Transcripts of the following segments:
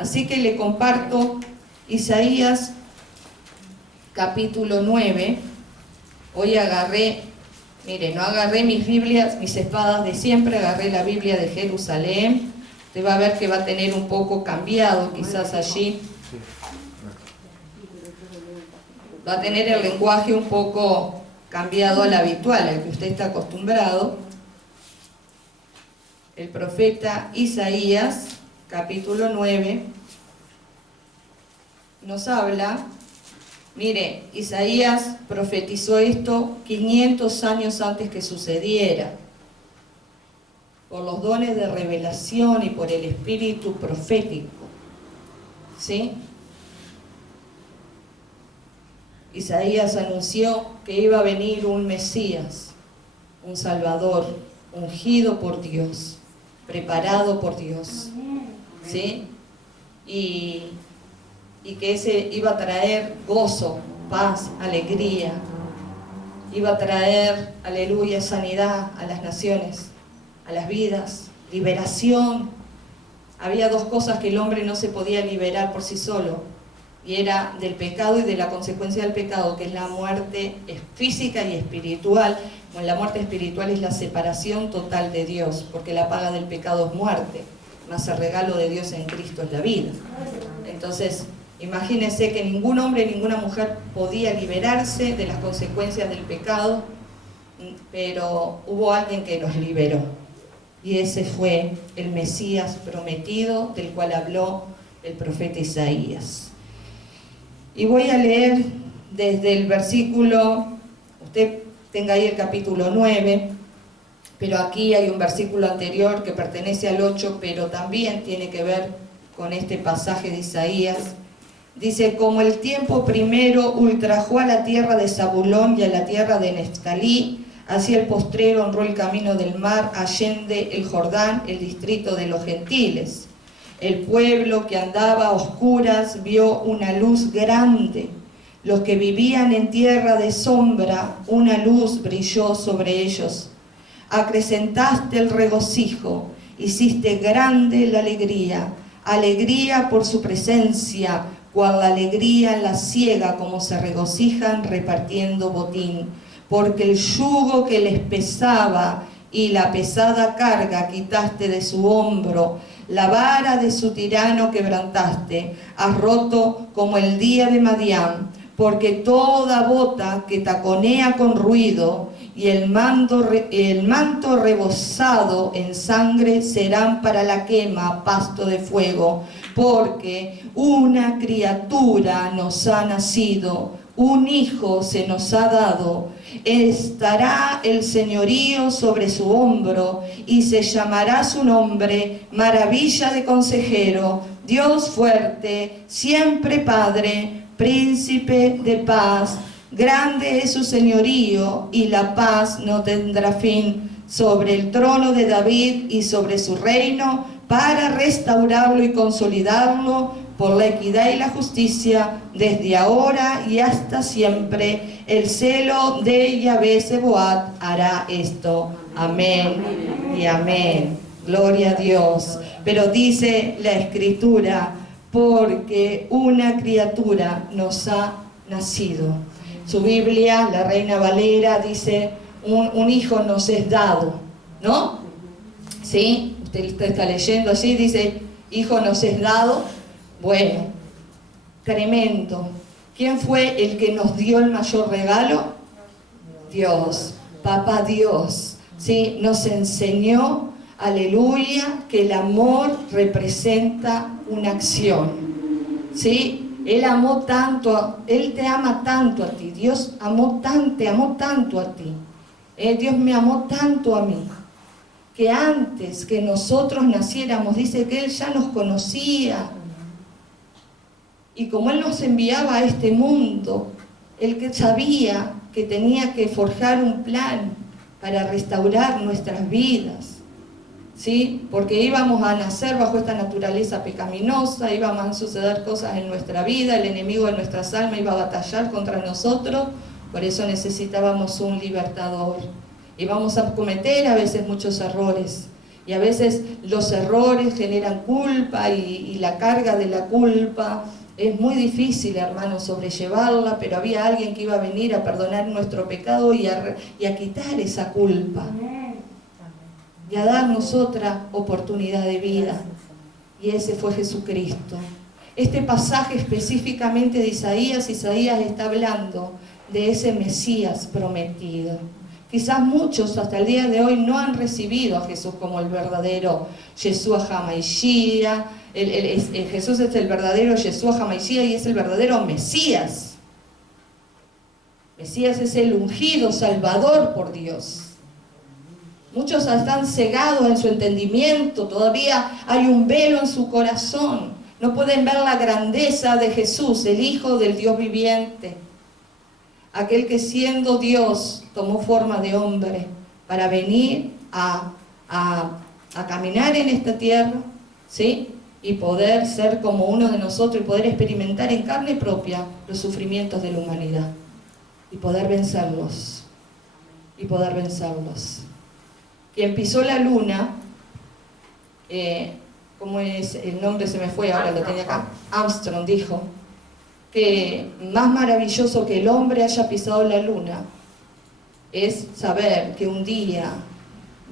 Así que le comparto Isaías capítulo 9. Hoy agarré, mire, no agarré mis Biblias, mis espadas de siempre, agarré la Biblia de Jerusalén. Usted va a ver que va a tener un poco cambiado, quizás allí. Va a tener el lenguaje un poco cambiado al habitual, al que usted está acostumbrado. El profeta Isaías, capítulo 9, nos habla. Mire, Isaías profetizó esto 500 años antes que sucediera. Por los dones de revelación y por el espíritu profético. ¿Sí? Isaías anunció que iba a venir un Mesías, un Salvador, ungido por Dios, preparado por Dios. ¿Sí? Y que ese iba a traer gozo, paz, alegría. Iba a traer, aleluya, sanidad a las naciones, a las vidas, liberación. Había dos cosas que el hombre no se podía liberar por sí solo, y era del pecado y de la consecuencia del pecado, que es la muerte física y espiritual. Bueno, la muerte espiritual es la separación total de Dios, porque la paga del pecado es muerte, más el regalo de Dios en Cristo es la vida. Entonces, imagínense que ningún hombre, ninguna mujer podía liberarse de las consecuencias del pecado, pero hubo alguien que nos liberó. Y ese fue el Mesías prometido, del cual habló el profeta Isaías. Y voy a leer desde el versículo, usted tenga ahí el capítulo 9, pero aquí hay un versículo anterior que pertenece al 8, pero también tiene que ver con este pasaje de Isaías. Dice: como el tiempo primero ultrajó a la tierra de Zabulón y a la tierra de Neftalí, así el postrero honró el camino del mar, allende el Jordán, el distrito de los gentiles. El pueblo que andaba a oscuras vio una luz grande. Los que vivían en tierra de sombra, una luz brilló sobre ellos. Acrecentaste el regocijo, hiciste grande la alegría. Alegría por su presencia, cual la alegría en la siega, como se regocijan repartiendo botín. Porque el yugo que les pesaba y la pesada carga quitaste de su hombro, la vara de su tirano quebrantaste, has roto como el día de Madián, porque toda bota que taconea con ruido y el manto rebosado en sangre serán para la quema, pasto de fuego, porque una criatura nos ha nacido, un hijo se nos ha dado, estará el señorío sobre su hombro y se llamará su nombre Maravilla de Consejero, Dios fuerte, siempre Padre, Príncipe de paz. Grande es su señorío y la paz no tendrá fin sobre el trono de David y sobre su reino, para restaurarlo y consolidarlo por la equidad y la justicia, desde ahora y hasta siempre. El celo de Yahvé Sebaot hará esto. Amén y amén. Gloria a Dios. Pero dice la Escritura: porque una criatura nos ha nacido. Su Biblia, la Reina Valera, dice: un hijo nos es dado, ¿no? ¿Sí? Usted está leyendo así, dice: hijo nos es dado. Bueno, tremendo. ¿Quién fue el que nos dio el mayor regalo? Dios, Papá Dios, ¿sí? Nos enseñó, aleluya, que el amor representa una acción, ¿sí? Él amó tanto, Él te ama tanto a ti, Dios te amó tanto a ti. Dios me amó tanto a mí, que antes que nosotros naciéramos, dice que Él ya nos conocía. Y como Él nos enviaba a este mundo, Él que sabía que tenía que forjar un plan para restaurar nuestras vidas, ¿sí? Porque íbamos a nacer bajo esta naturaleza pecaminosa, íbamos a suceder cosas en nuestra vida, el enemigo de nuestras almas iba a batallar contra nosotros, por eso necesitábamos un libertador. Y vamos a cometer a veces muchos errores, Y a veces los errores generan culpa y la carga de la culpa es muy difícil, hermanos, sobrellevarla, pero había alguien que iba a venir a perdonar nuestro pecado y a quitar esa culpa. Y a darnos otra oportunidad de vida. Y ese fue Jesucristo. Este pasaje específicamente de Isaías está hablando de ese Mesías prometido. Quizás muchos hasta el día de hoy no han recibido a Jesús como el verdadero Yeshua HaMashiach. Jesús es el verdadero Yeshua HaMashiach y es el verdadero Mesías. Mesías es el ungido, salvador por Dios. Muchos están cegados en su entendimiento, todavía hay un velo en su corazón. No pueden ver la grandeza de Jesús, el Hijo del Dios viviente. Aquel que siendo Dios tomó forma de hombre para venir a caminar en esta tierra, ¿sí? Y poder ser como uno de nosotros y poder experimentar en carne propia los sufrimientos de la humanidad y poder vencerlos. Quien pisó la luna, ¿cómo es? El nombre se me fue, ahora lo tenía acá. Armstrong dijo que más maravilloso que el hombre haya pisado la luna es saber que un día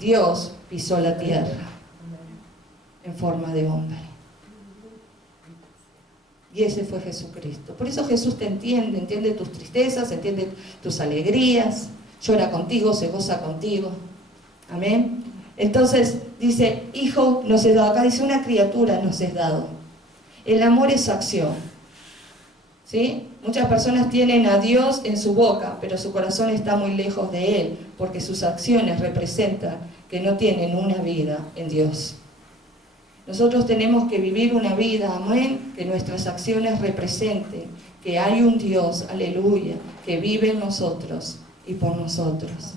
Dios pisó la tierra en forma de hombre. Y ese fue Jesucristo. Por eso Jesús te entiende tus tristezas, entiende tus alegrías, llora contigo, se goza contigo. Amén. Entonces dice, hijo nos es dado. Acá dice, una criatura nos es dado. El amor es acción. ¿Sí? Muchas personas tienen a Dios en su boca, pero su corazón está muy lejos de Él, porque sus acciones representan que no tienen una vida en Dios. Nosotros tenemos que vivir una vida, amén, que nuestras acciones representen que hay un Dios, aleluya, que vive en nosotros y por nosotros.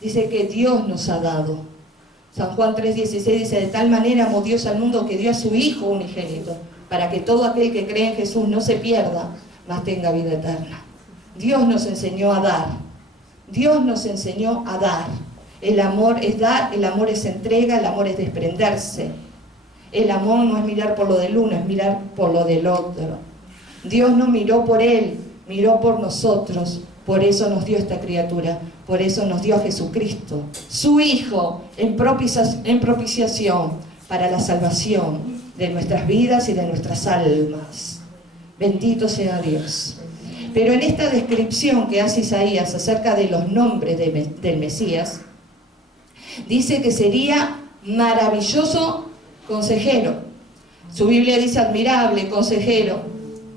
Dice que Dios nos ha dado. San Juan 3:16 dice, de tal manera amó Dios al mundo que dio a su Hijo unigénito, para que todo aquel que cree en Jesús no se pierda, mas tenga vida eterna. Dios nos enseñó a dar. Dios nos enseñó a dar. El amor es dar, el amor es entrega, el amor es desprenderse. El amor no es mirar por lo del uno, es mirar por lo del otro. Dios no miró por Él, miró por nosotros. Por eso nos dio esta criatura, por eso nos dio a Jesucristo, su Hijo, en propiciación para la salvación de nuestras vidas y de nuestras almas. Bendito sea Dios. Pero en esta descripción que hace Isaías acerca de los nombres del Mesías, dice que sería maravilloso consejero. Su Biblia dice admirable consejero.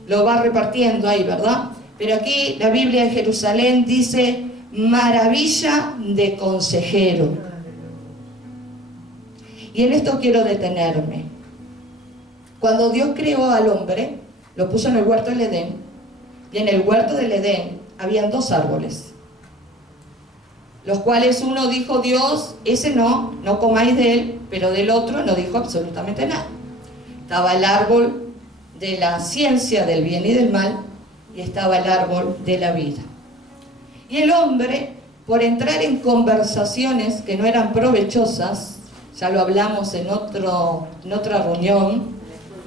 Lo va repartiendo ahí, ¿verdad? Pero aquí la Biblia de Jerusalén dice maravilla de consejero. Y en esto quiero detenerme. Cuando Dios creó al hombre, lo puso en el huerto del Edén, y en el huerto del Edén habían dos árboles, los cuales uno dijo Dios, ese no comáis de él, pero del otro no dijo absolutamente nada. Estaba el árbol de la ciencia del bien y del mal, y estaba el árbol de la vida. Y el hombre, por entrar en conversaciones que no eran provechosas, ya lo hablamos en otra reunión,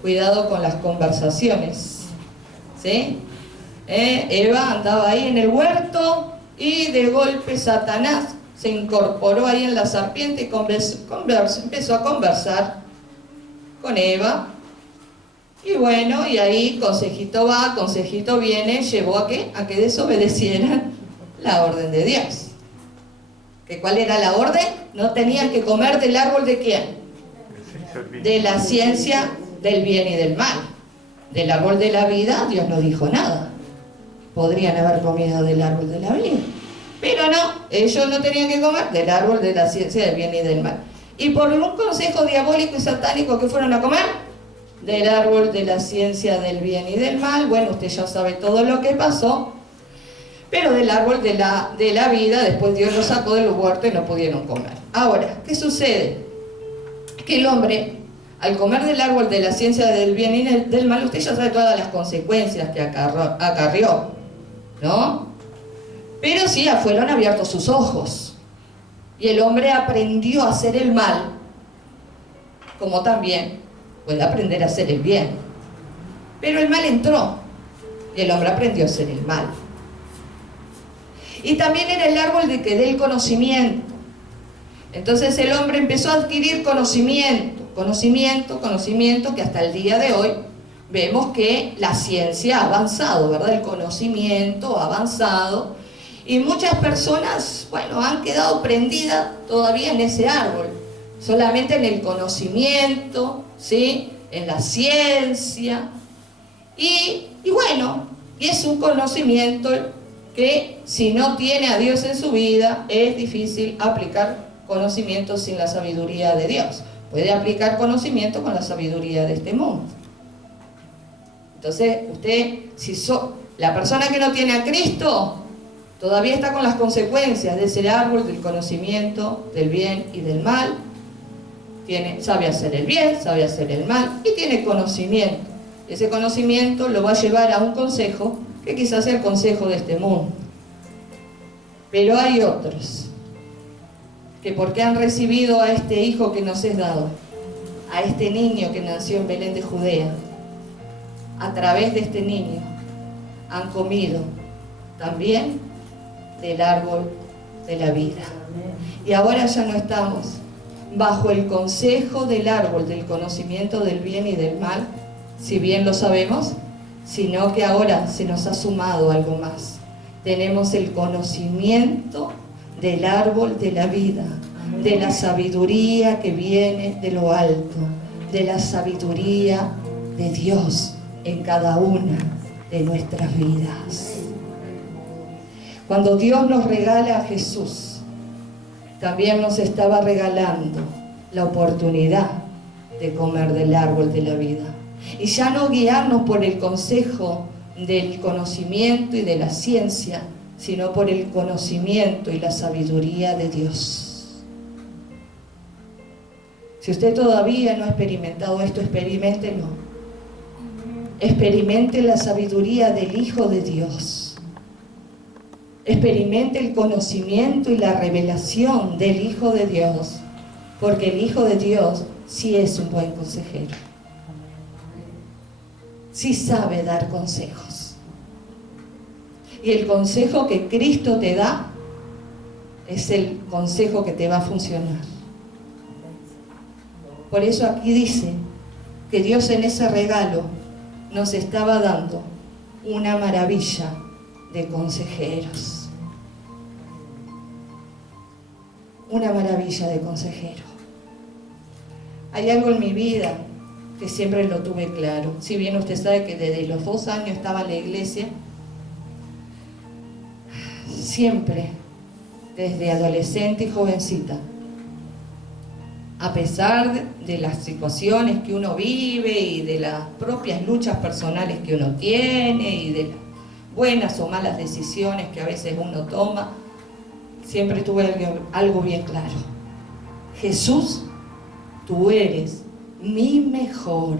cuidado con las conversaciones, ¿sí? Eva andaba ahí en el huerto y de golpe Satanás se incorporó ahí en la serpiente y empezó a conversar con Eva. Y bueno, y ahí consejito va, consejito viene, llevó a que desobedecieran la orden de Dios. ¿Que cuál era la orden? No tenían que comer del árbol de ¿quién? De la ciencia del bien y del mal. Del árbol de la vida Dios no dijo nada. Podrían haber comido del árbol de la vida, pero no, ellos no tenían que comer del árbol de la ciencia del bien y del mal. Y por un consejo diabólico y satánico, ¿que fueron a comer? Del árbol de la ciencia del bien y del mal. Bueno, usted ya sabe todo lo que pasó. Pero del árbol de la vida, después Dios lo sacó del huerto y no pudieron comer. Ahora, ¿qué sucede? Que el hombre, al comer del árbol de la ciencia del bien y del mal, usted ya sabe todas las consecuencias que acarrió, ¿no? Pero sí fueron abiertos sus ojos. Y el hombre aprendió a hacer el mal, como también puede aprender a hacer el bien. Pero el mal entró y el hombre aprendió a hacer el mal. Y también era el árbol del conocimiento. Entonces el hombre empezó a adquirir conocimiento, que hasta el día de hoy vemos que la ciencia ha avanzado, ¿verdad? El conocimiento ha avanzado y muchas personas, bueno, han quedado prendidas todavía en ese árbol, solamente en el conocimiento, ¿sí? En la ciencia y bueno, y es un conocimiento que si no tiene a Dios en su vida es difícil aplicar conocimiento sin la sabiduría de Dios. Puede aplicar conocimiento con la sabiduría de este mundo. Entonces, usted, la persona que no tiene a Cristo, todavía está con las consecuencias de ese árbol del conocimiento del bien y del mal. Sabe hacer el bien, sabe hacer el mal y tiene conocimiento. Ese conocimiento lo va a llevar a un consejo que quizás sea el consejo de este mundo. Pero hay otros que porque han recibido a este hijo que nos es dado, a este niño que nació en Belén de Judea, a través de este niño han comido también del árbol de la vida. Y ahora ya no estamos bajo el consejo del árbol del conocimiento del bien y del mal, si bien lo sabemos, sino que ahora se nos ha sumado algo más. Tenemos el conocimiento del árbol de la vida, de la sabiduría que viene de lo alto, de la sabiduría de Dios en cada una de nuestras vidas. Cuando Dios nos regala a Jesús, también nos estaba regalando la oportunidad de comer del árbol de la vida. Y ya no guiarnos por el consejo del conocimiento y de la ciencia, sino por el conocimiento y la sabiduría de Dios. Si usted todavía no ha experimentado esto, experiméntelo. Experimente la sabiduría del Hijo de Dios. Experimente el conocimiento y la revelación del Hijo de Dios, porque el Hijo de Dios sí es un buen consejero. Sí sabe dar consejos. Y el consejo que Cristo te da es el consejo que te va a funcionar. Por eso aquí dice que Dios en ese regalo nos estaba dando una maravilla de consejeros. Una maravilla de consejero. Hay algo en mi vida que siempre lo tuve claro. Si bien usted sabe que desde los 2 años estaba en la iglesia, siempre, desde adolescente y jovencita, a pesar de las situaciones que uno vive y de las propias luchas personales que uno tiene y de las buenas o malas decisiones que a veces uno toma, siempre tuve algo bien claro. Jesús, tú eres mi mejor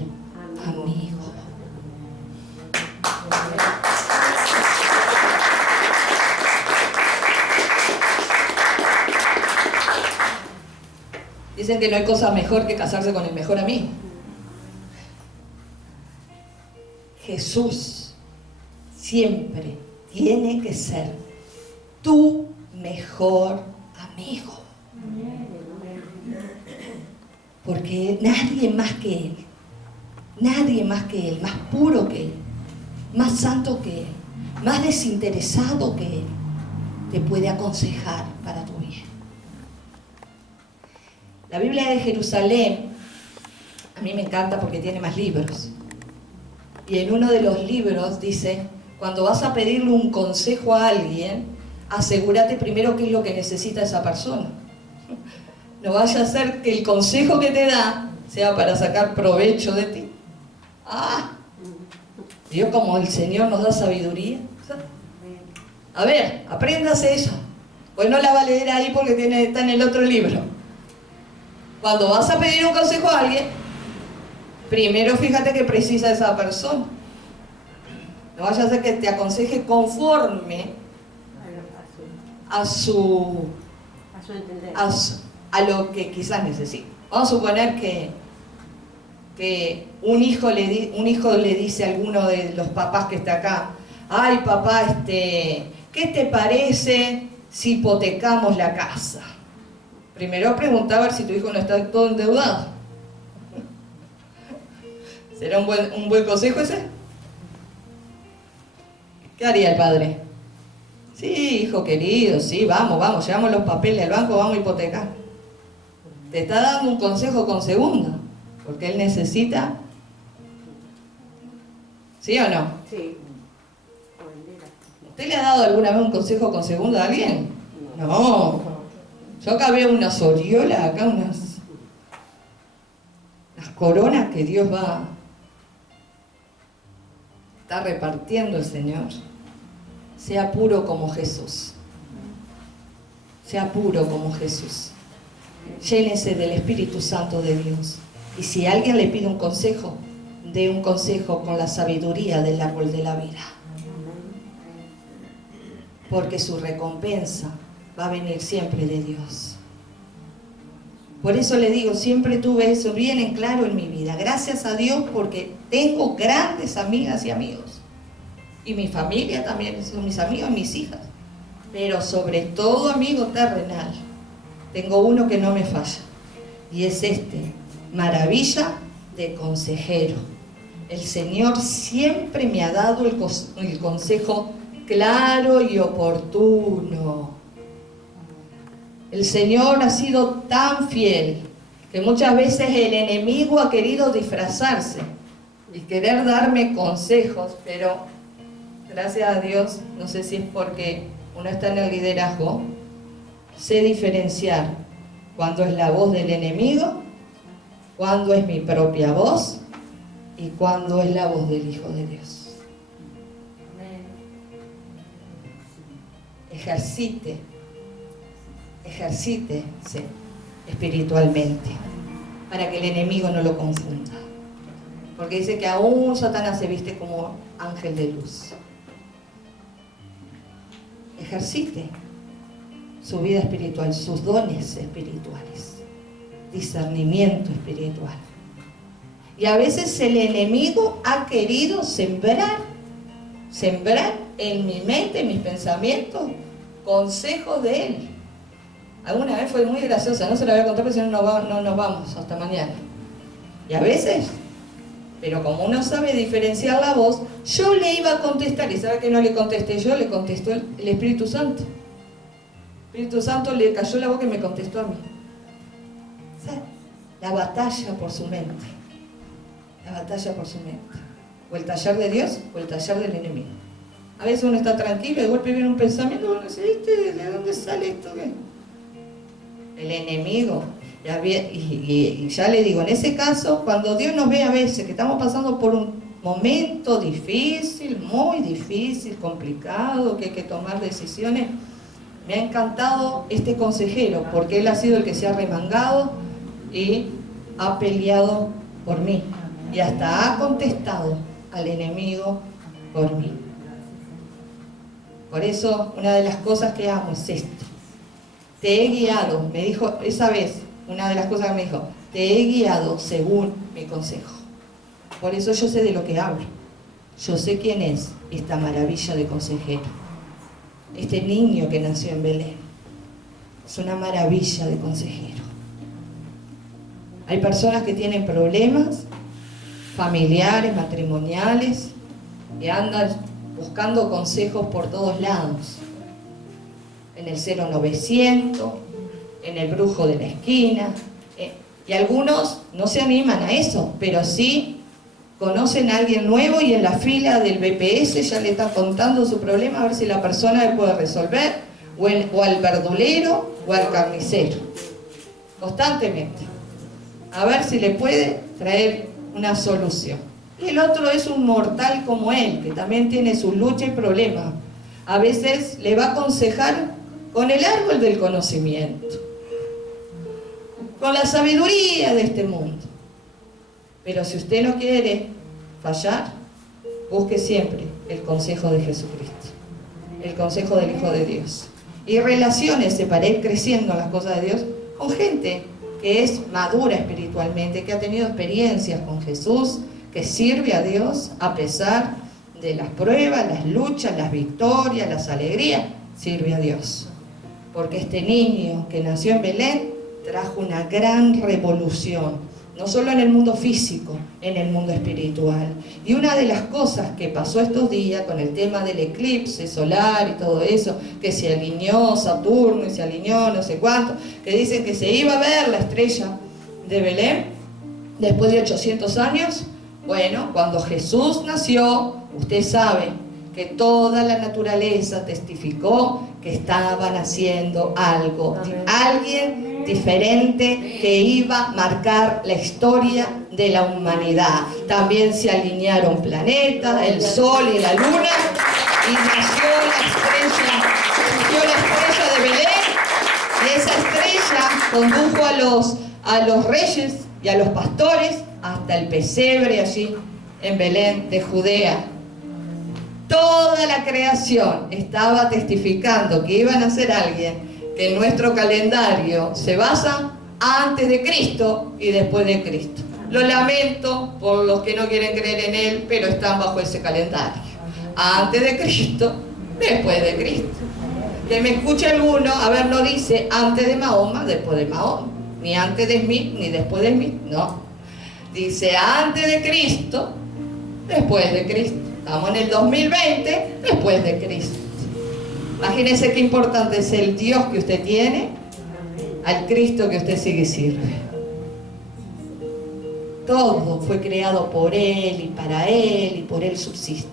amigo. Dicen que no hay cosa mejor que casarse con el mejor amigo. Jesús siempre tiene que ser tu mejor amigo. Porque nadie más que Él, más puro que Él, más santo que Él, más desinteresado que Él, te puede aconsejar para tu bien. La Biblia de Jerusalén, a mí me encanta porque tiene más libros. Y en uno de los libros dice, cuando vas a pedirle un consejo a alguien, asegúrate primero qué es lo que necesita esa persona. No vaya a ser que el consejo que te da sea para sacar provecho de ti. Dios, como el Señor nos da sabiduría. A ver, apréndase eso. Pues no la va a leer ahí porque está en el otro libro. Cuando vas a pedir un consejo a alguien, primero fíjate que precisa esa persona. No vaya a ser que te aconseje conforme a su a lo que quizás necesite. Vamos a suponer que un hijo le dice a alguno de los papás que está acá: ay papá, ¿qué te parece si hipotecamos la casa? Primero pregunta a ver si tu hijo no está todo endeudado. ¿Será un buen consejo ese? ¿Qué haría el padre? Sí, hijo querido, sí, vamos, llevamos los papeles al banco, vamos a hipotecar. Te está dando un consejo con segunda, porque él necesita. ¿Sí o no? Sí. ¿Usted le ha dado alguna vez un consejo con segunda a alguien? No. Yo acá veo unas oriolas, acá unas coronas que Dios está repartiendo el Señor. Sea puro como Jesús. Sea puro como Jesús. Llénese del Espíritu Santo de Dios. Y si alguien le pide un consejo, dé un consejo con la sabiduría del árbol de la vida. Porque su recompensa va a venir siempre de Dios. Por eso le digo, siempre tuve eso bien en claro en mi vida. Gracias a Dios, porque tengo grandes amigas y amigos. Y mi familia también, son mis amigos y mis hijas. Pero sobre todo amigo terrenal, tengo uno que no me falla. Y es maravilla de consejero. El Señor siempre me ha dado el consejo claro y oportuno. El Señor ha sido tan fiel que muchas veces el enemigo ha querido disfrazarse y querer darme consejos, pero gracias a Dios, no sé si es porque uno está en el liderazgo, sé diferenciar cuando es la voz del enemigo, cuando es mi propia voz y cuando es la voz del Hijo de Dios. Ejercítese espiritualmente para que el enemigo no lo confunda, porque dice que aún Satanás se viste como ángel de luz. Ejercite su vida espiritual, sus dones espirituales, discernimiento espiritual. Y a veces el enemigo ha querido sembrar en mi mente, en mis pensamientos, consejos de él. Alguna vez fue muy graciosa, no se la voy a contar porque si no nos vamos hasta mañana. Y a veces, pero como uno sabe diferenciar la voz, yo le iba a contestar, y sabe que no le contesté yo, le contestó el Espíritu Santo. El Espíritu Santo le cayó la boca y me contestó a mí. ¿Sabe? La batalla por su mente. La batalla por su mente. O el taller de Dios o el taller del enemigo. A veces uno está tranquilo y de golpe viene un pensamiento, uno dice, ¿de dónde sale esto? ¿Qué? El enemigo. Y ya le digo, en ese caso, cuando Dios nos ve a veces que estamos pasando por un momento difícil, muy difícil, complicado, que hay que tomar decisiones, me ha encantado este consejero, porque él ha sido el que se ha remangado y ha peleado por mí. Y hasta ha contestado al enemigo por mí. Por eso, una de las cosas que amo es esto. Te he guiado, me dijo esa vez, una de las cosas que me dijo, te he guiado según mi consejo. Por eso yo sé de lo que hablo. Yo sé quién es esta maravilla de consejero. Este niño que nació en Belén. Es una maravilla de consejero. Hay personas que tienen problemas familiares, matrimoniales, y andan buscando consejos por todos lados. En el 0900, en el brujo de la esquina, y algunos no se animan a eso, pero sí conocen a alguien nuevo y en la fila del BPS ya le están contando su problema a ver si la persona le puede resolver, o al verdulero o al carnicero, constantemente, a ver si le puede traer una solución. Y el otro es un mortal como él, que también tiene su lucha y problemas. A veces le va a aconsejar con el árbol del conocimiento, con la sabiduría de este mundo. Pero si usted no quiere fallar, busque siempre el consejo de Jesucristo, el consejo del Hijo de Dios. y relaciónese para ir creciendo en las cosas de Dios con gente que es madura espiritualmente, que ha tenido experiencias con Jesús, que sirve a Dios a pesar de las pruebas, las luchas, las victorias, las alegrías, sirve a Dios. Porque este niño que nació en Belén trajo una gran revolución, no solo en el mundo físico, en el mundo espiritual. Y una de las cosas que pasó estos días con el tema del eclipse solar y todo eso, que se alineó Saturno y se alineó no sé cuánto, que dicen que se iba a ver la estrella de Belén después de 800 años. Bueno, cuando Jesús nació, usted sabe que toda la naturaleza testificó que estaban haciendo algo, alguien diferente que iba a marcar la historia de la humanidad. También se alinearon planetas, el sol y la luna, y nació la estrella de Belén, y esa estrella condujo a los reyes y a los pastores hasta el pesebre allí en Belén de Judea. Toda la creación estaba testificando que iban a ser alguien que en nuestro calendario se basa antes de Cristo y después de Cristo. Lo lamento por los que no quieren creer en Él, pero están bajo ese calendario. Antes de Cristo, después de Cristo. Que me escuche alguno, a ver, no dice antes de Mahoma, después de Mahoma. Ni antes de Smith, ni después de Smith, no. Dice antes de Cristo, después de Cristo. Estamos en el 2020, después de Cristo. Imagínense qué importante es el Dios que usted tiene, al Cristo que usted sigue y sirve. Todo fue creado por Él y para Él y por Él subsiste.